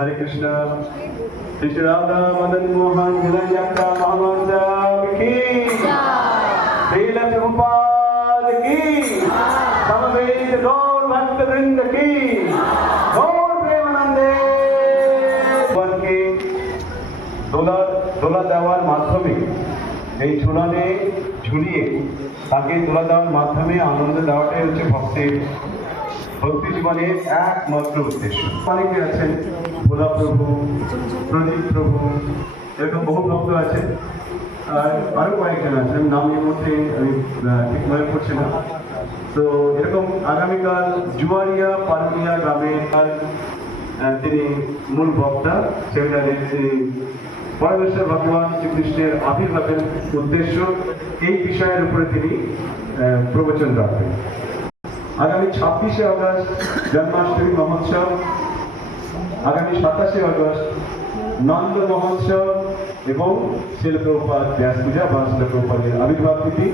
हरे कृष्णा श्री श्री राधा मदन मोहन विलयका महाराज की श्रील प्रभुपाद की समवेत गौर भक्त वृंद की गौर प्रेमानंदे के তোলা দেওয়ার মাধ্যমে এই ঝুলানে ঝুলিয়ে তাকে তোলা দেওয়ার মাধ্যমে আনন্দ দেওয়াটাই হচ্ছে ভক্তের ভক্তি জীবনের একমাত্র উদ্দেশ্য। অনেকে আছেন ভোলা প্রভু, প্রদীপ প্রভু, এরকম বহু ভক্ত আছে, আর আরো কয়েকজন আছেন, নাম এই মধ্যে আমি ঠিক মনে পড়ছি না। তো এরকম আগামীকাল জুয়ারিয়া পালুনিয়া গ্রামের তিনি মূল বক্তা, সেমিনারের পরমেশ্বর ভগবান শ্রীকৃষ্ণের আবির্ভাবের উদ্দেশ্য এই বিষয়ের উপরে তিনি প্রবচন রাখবেন। আগামী 26শে আগস্ট জন্মাষ্টমী মহোৎসব, আগামী 27শে আগস্ট নন্দ মহোৎসব এবং শিল প্রভুপাদ ব্যাস পূজা বা শিল প্রভুপাদের আবির্ভাব তিথি।